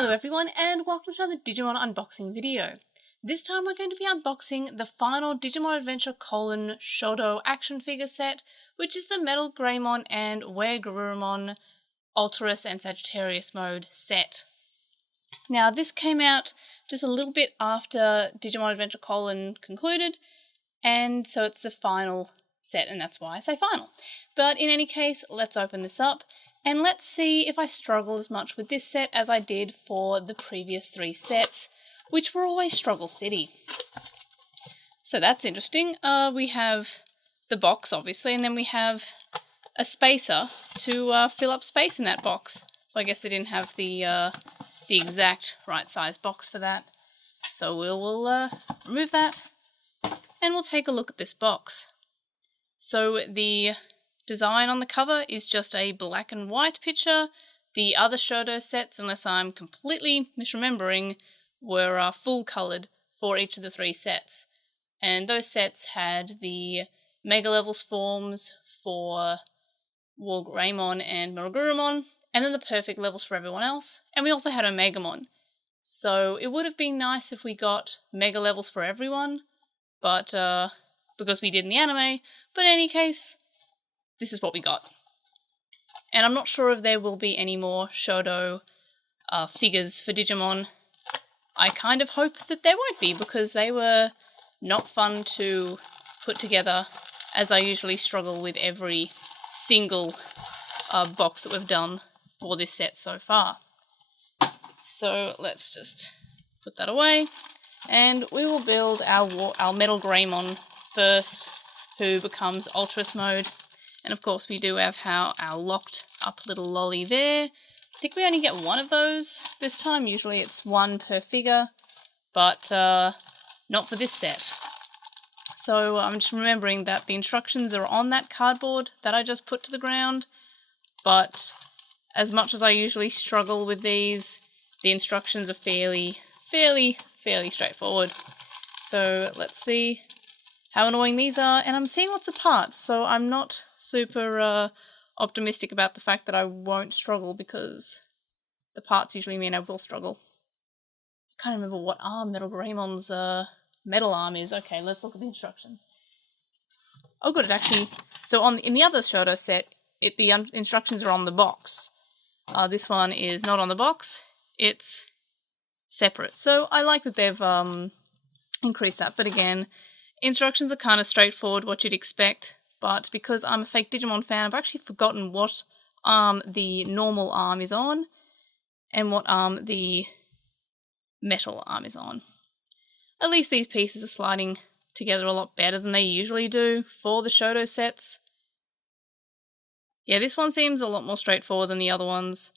Hello everyone and welcome to another Digimon unboxing video. This time we're going to be unboxing the final Digimon Adventure Shodo action figure set, which is the MetalGreymon and WereGarurumon Alterous and Sagittarius mode set. Now this came out just a little bit after Digimon Adventure concluded, and so it's the final set, and that's why I say final. But in any case, let's open this up. And let's see if I struggle as much with this set as I did for the previous three sets, which were always Struggle City. So that's interesting. We have the box, obviously, and then we have a spacer to fill up space in that box. So I guess they didn't have the exact right size box for that. So we'll remove that, and we'll take a look at this box. So the design on the cover is just a black and white picture. The other Shodo sets, unless I'm completely misremembering, were full coloured for each of the three sets. And those sets had the Mega Levels forms for WereGarurumon and MetalGreymon, and then the perfect levels for everyone else. And we also had Omegamon. So it would have been nice if we got Mega Levels for everyone, but because we did in the anime. But in any case, this is what we got. And I'm not sure if there will be any more Shodo figures for Digimon. I kind of hope that there won't be, because they were not fun to put together, as I usually struggle with every single box that we've done for this set so far. So let's just put that away, and we will build our MetalGreymon first, who becomes Alterous mode. And of course we do have our locked up little lolly there. I think we only get one of those this time. Usually it's one per figure, but not for this set. So I'm just remembering that the instructions are on that cardboard that I just put to the ground. But as much as I usually struggle with these, the instructions are fairly straightforward. So let's see how annoying these are. And I'm seeing lots of parts, so I'm not super optimistic about the fact that I won't struggle, because the parts usually mean I will struggle. I can't remember what arm MetalGreymon's metal arm is. Okay, let's look at the instructions. Oh good, it actually... So in the other Shodo set, the instructions are on the box. This one is not on the box, it's separate. So I like that they've increased that, but again, instructions are kind of straightforward, what you'd expect. But because I'm a fake Digimon fan, I've actually forgotten what arm the normal arm is on and what arm the metal arm is on. At least these pieces are sliding together a lot better than they usually do for the Shodo sets. Yeah, this one seems a lot more straightforward than the other ones.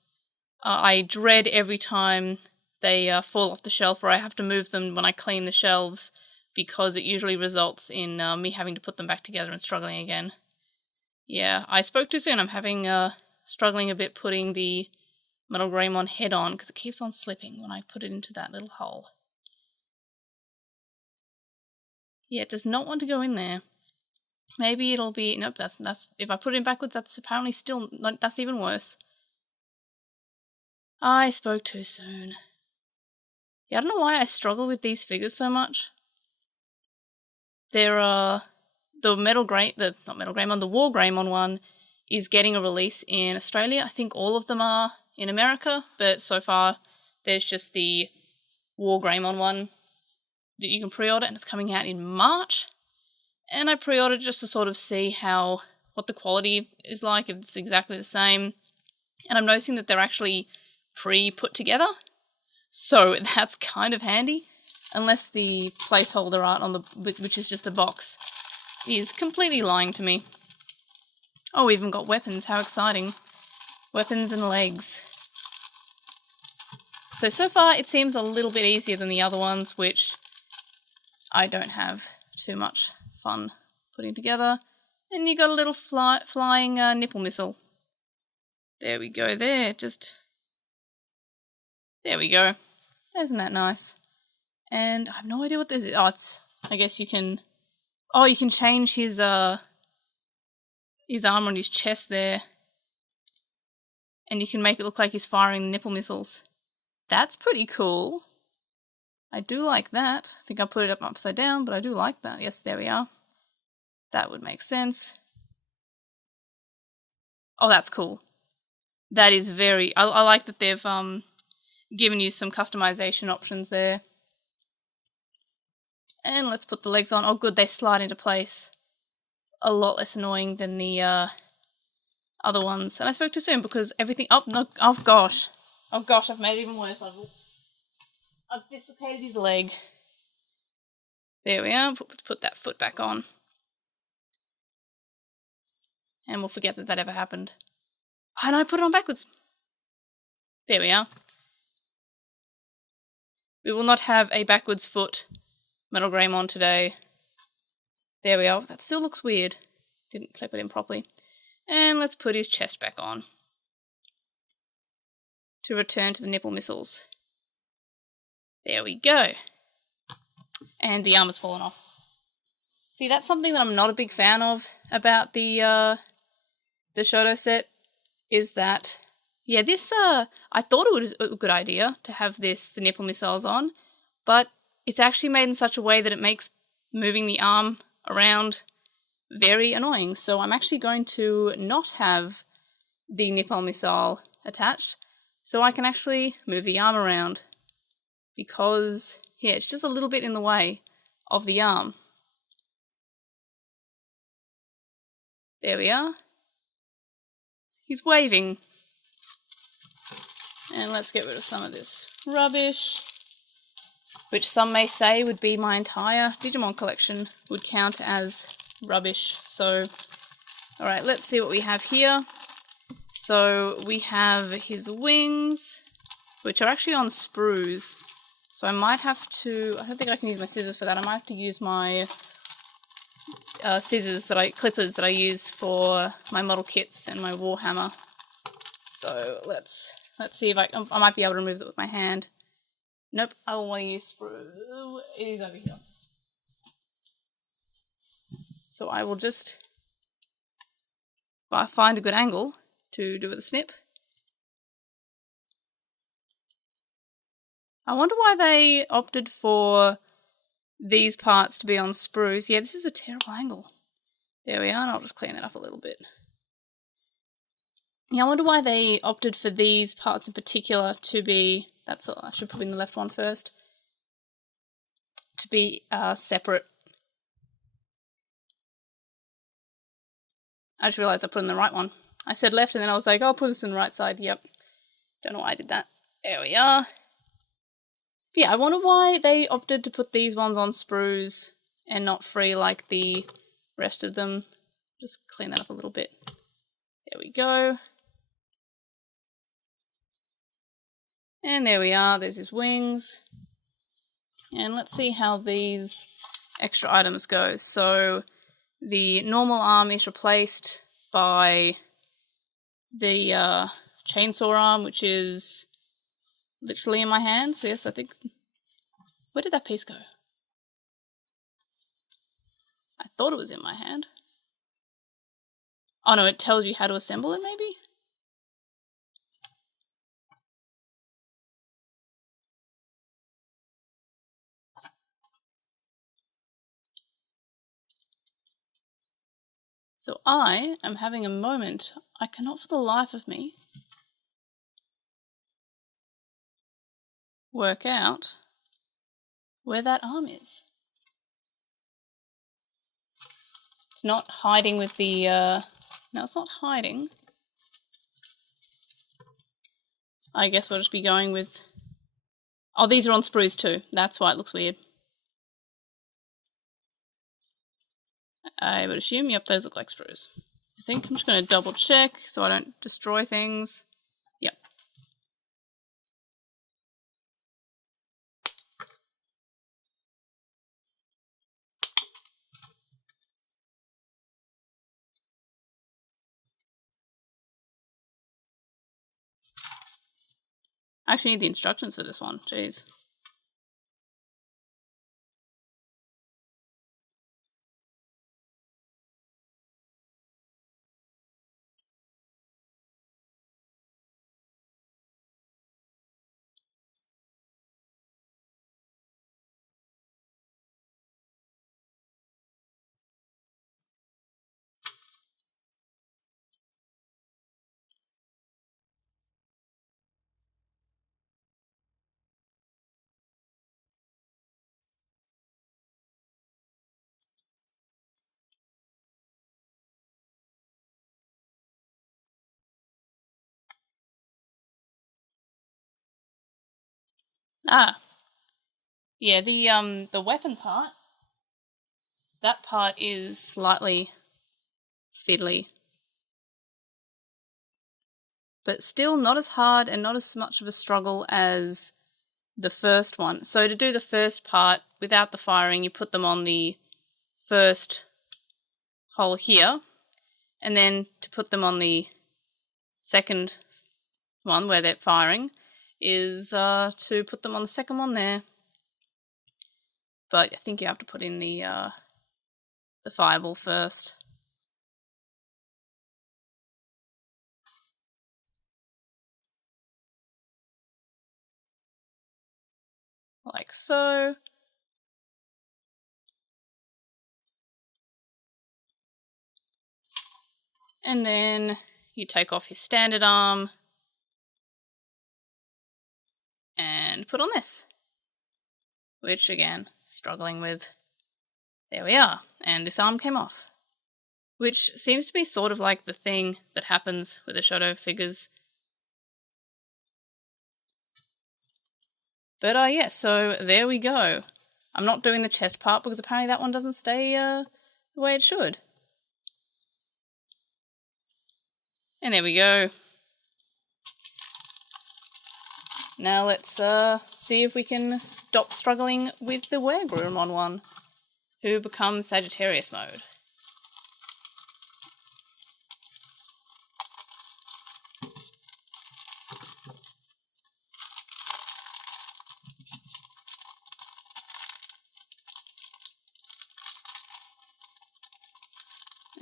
I dread every time they fall off the shelf, or I have to move them when I clean the shelves, because it usually results in me having to put them back together and struggling again. Yeah, I spoke too soon. I'm having struggling a bit putting the MetalGreymon head on, because it keeps on slipping when I put it into that little hole. Yeah, it does not want to go in there. Maybe it'll be... Nope, that's if I put it in backwards, that's apparently still... That's even worse. I spoke too soon. Yeah, I don't know why I struggle with these figures so much. There are the WereGarurumon one is getting a release in Australia. I think all of them are in America, but so far there's just the WereGarurumon one that you can pre-order, and it's coming out in March. And I pre-ordered just to sort of see what the quality is like, if it's exactly the same. And I'm noticing that they're actually pre-put together, so that's kind of handy. Unless the placeholder art on which is just a box, is completely lying to me. Oh, we even got weapons, how exciting. Weapons and legs. So far it seems a little bit easier than the other ones, which I don't have too much fun putting together. And you got a little flying nipple missile. There we go there, there we go. Isn't that nice? And I have no idea what this is. Oh, I guess you can... Oh, you can change his arm on his chest there. And you can make it look like he's firing nipple missiles. That's pretty cool. I do like that. I think I put it up upside down, but I do like that. Yes, there we are. That would make sense. Oh, that's cool. That is very... I like that they've given you some customization options there. And let's put the legs on. Oh, good, they slide into place. A lot less annoying than the other ones. And I spoke too soon because everything... Oh, no. Oh, gosh. Oh, gosh, I've made it even worse. I've dislocated his leg. There we are. Put that foot back on. And we'll forget that ever happened. And I put it on backwards. There we are. We will not have a backwards foot MetalGreymon today. There we are. That still looks weird. Didn't clip it in properly. And let's put his chest back on. To return to the nipple missiles. There we go. And the arm has fallen off. See, that's something that I'm not a big fan of about the Shodo set, is that, yeah, this, I thought it was a good idea to have the nipple missiles on, but it's actually made in such a way that it makes moving the arm around very annoying. So I'm actually going to not have the nipple missile attached, so I can actually move the arm around, because, yeah, it's just a little bit in the way of the arm. There we are. He's waving. And let's get rid of some of this rubbish, which some may say would be my entire Digimon collection, would count as rubbish. So, alright, let's see what we have here. So, we have his wings, which are actually on sprues. So I might have to, I don't think I can use my scissors for that. I might have to use my clippers that I use for my model kits and my Warhammer. So let's see if I might be able to remove it with my hand. Nope, I will want to use sprue. It is over here. So I will just find a good angle to do with a snip. I wonder why they opted for these parts to be on sprues. Yeah, this is a terrible angle. There we are, and I'll just clean that up a little bit. Yeah, I wonder why they opted for these parts in particular to be, that's all, I should put in the left one first, to be separate. I just realised I put in the right one. I said left and then I was like, I'll put this in the right side. Yep. Don't know why I did that. There we are. But yeah, I wonder why they opted to put these ones on sprues and not free like the rest of them. Just clean that up a little bit. There we go. And there we are, there's his wings. And let's see how these extra items go. So the normal arm is replaced by the chainsaw arm, which is literally in my hand. So yes, I think... Where did that piece go? I thought it was in my hand. Oh no, it tells you how to assemble it maybe? So I am having a moment. I cannot for the life of me work out where that arm is. It's not hiding with the, no, it's not hiding. I guess we'll just be going with, oh, these are on sprues too. That's why it looks weird. I would assume, yep, those look like sprues. I think I'm just going to double check so I don't destroy things. Yep. I actually need the instructions for this one, jeez. Ah, yeah, the weapon part, that part is slightly fiddly. But still not as hard and not as much of a struggle as the first one. So to do the first part without the firing, you put them on the first hole here, and then to put them on the second one where they're firing is to put them on the second one there. But I think you have to put in the fireball first. Like so. And then you take off his standard arm and put on this, which again, struggling with. There we are, and this arm came off, which seems to be sort of like the thing that happens with the Shodo figures. But yeah, so there we go. I'm not doing the chest part because apparently that one doesn't stay the way it should. And there we go. Now let's see if we can stop struggling with the WereGarurumon one, who becomes Sagittarius mode.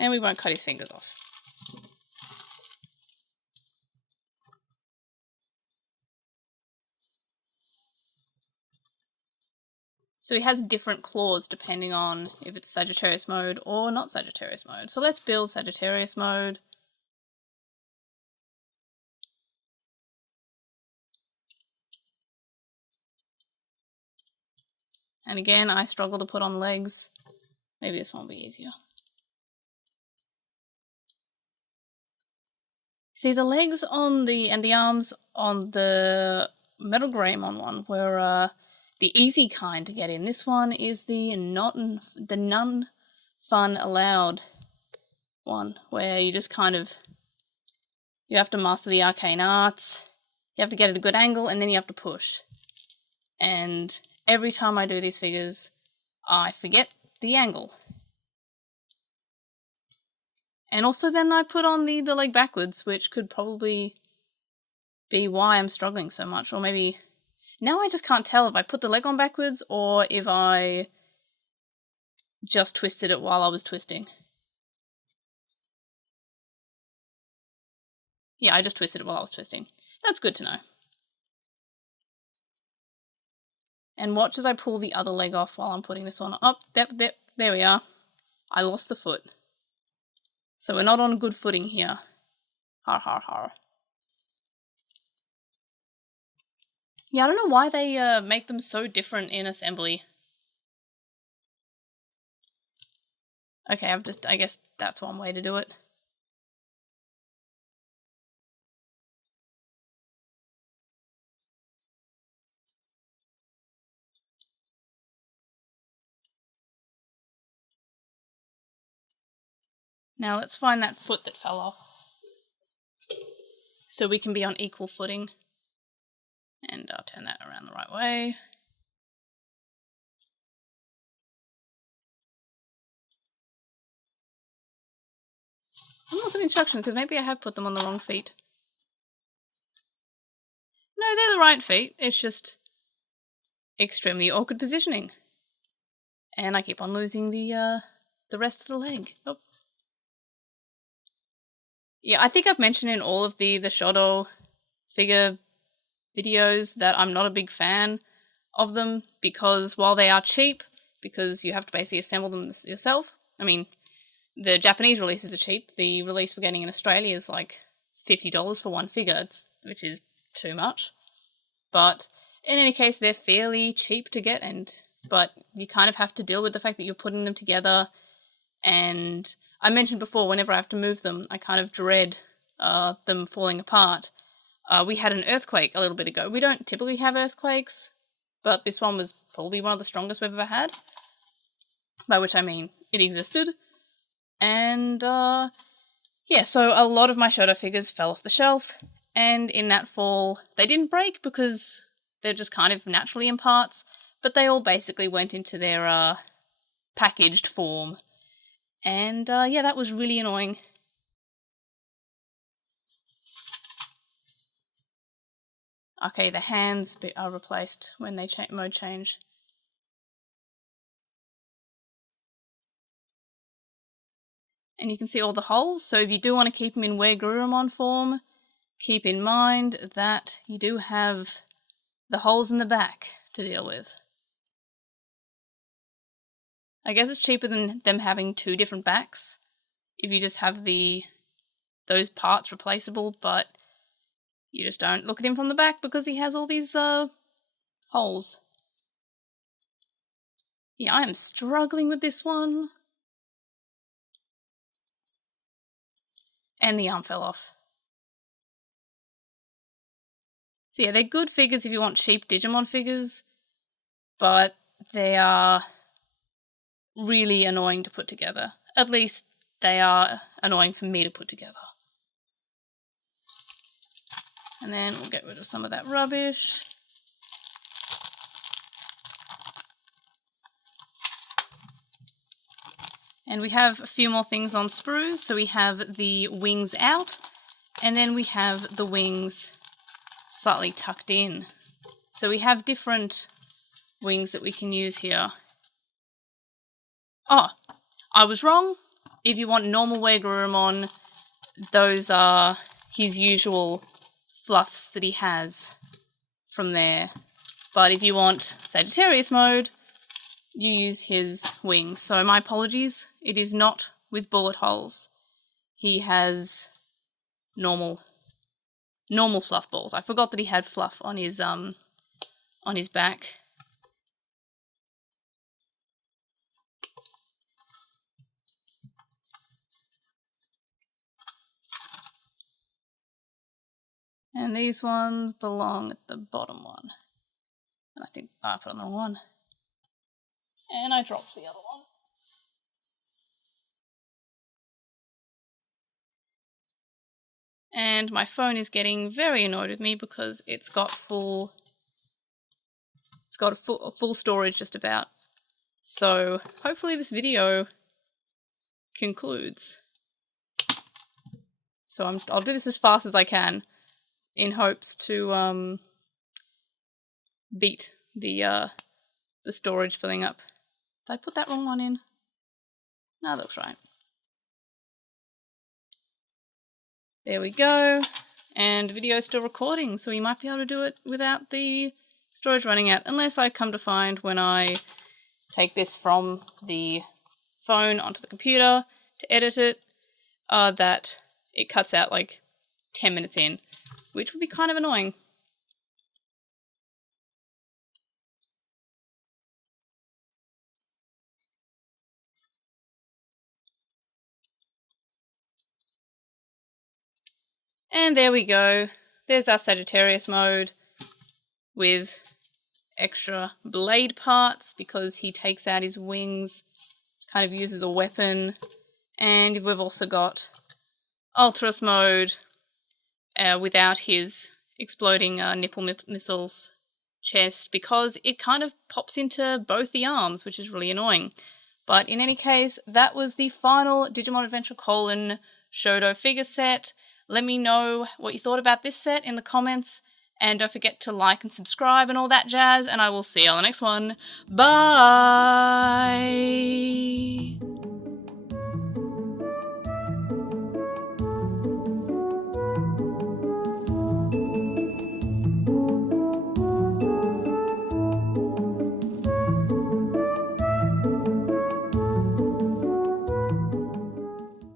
And we won't cut his fingers off. So he has different claws depending on if it's Sagittarius mode or not Sagittarius mode. So let's build Sagittarius mode. And again, I struggle to put on legs. Maybe this one will be easier. See, the legs on and the arms on the MetalGreymon one were the easy kind to get in. This one is the none fun allowed one, where you just kind of, you have to master the arcane arts, you have to get at a good angle, and then you have to push. And every time I do these figures, I forget the angle. And also then I put on the leg backwards, which could probably be why I'm struggling so much. Or maybe, now I just can't tell if I put the leg on backwards or if I just twisted it while I was twisting. Yeah, I just twisted it while I was twisting. That's good to know. And watch as I pull the other leg off while I'm putting this one up. There we are. I lost the foot. So we're not on good footing here. Har har har. Yeah, I don't know why they make them so different in assembly. Okay, I guess that's one way to do it. Now let's find that foot that fell off, so we can be on equal footing. And I'll turn that around the right way. I'm looking at the instructions because maybe I have put them on the wrong feet. No, they're the right feet. It's just extremely awkward positioning. And I keep on losing the rest of the leg. Oh. Yeah, I think I've mentioned in all of the Shodo figure videos that I'm not a big fan of them, because while they are cheap, because you have to basically assemble them yourself. I mean, the Japanese releases are cheap. The release we're getting in Australia is like $50 for one figure, which is too much. But in any case, they're fairly cheap to get, but you kind of have to deal with the fact that you're putting them together. And I mentioned before, whenever I have to move them, I kind of dread them falling apart. We had an earthquake a little bit ago. We don't typically have earthquakes but this one was probably one of the strongest we've ever had, by which I mean it existed. And yeah, so a lot of my Shodo figures fell off the shelf, and in that fall they didn't break because they're just kind of naturally in parts, but they all basically went into their packaged form. And yeah, that was really annoying. Okay, the hands are replaced when they mode change. And you can see all the holes, so if you do want to keep them in WereGarurumon form, keep in mind that you do have the holes in the back to deal with. I guess it's cheaper than them having two different backs if you just have those parts replaceable, but you just don't look at him from the back because he has all these holes. Yeah, I am struggling with this one. And the arm fell off. So yeah, they're good figures if you want cheap Digimon figures, but they are really annoying to put together. At least they are annoying for me to put together. And then we'll get rid of some of that rubbish. And we have a few more things on sprues. So we have the wings out, and then we have the wings slightly tucked in. So we have different wings that we can use here. Oh, I was wrong. If you want normal WereGarurumon, those are his usual fluffs that he has from there. But if you want Sagittarius mode, you use his wings. So my apologies, it is not with bullet holes. He has normal fluff balls. I forgot that he had fluff on his back. And these ones belong at the bottom one. And I think I put on the wrong one. And I dropped the other one. And my phone is getting very annoyed with me because it's got full storage just about. So hopefully this video concludes. So I'll do this as fast as I can in hopes to beat the storage filling up. Did I put that wrong one in? No, that looks right. There we go. And the video is still recording, so we might be able to do it without the storage running out, unless I come to find when I take this from the phone onto the computer to edit it, that it cuts out like 10 minutes in, which would be kind of annoying. And there we go. There's our Sagittarius mode with extra blade parts because he takes out his wings, kind of uses a weapon. And we've also got Ultras mode without his exploding nipple missiles chest because it kind of pops into both the arms, which is really annoying. But in any case, that was the final Digimon Adventure : Shodo figure set. Let me know what you thought about this set in the comments, and don't forget to like and subscribe and all that jazz, and I will see you on the next one. Bye!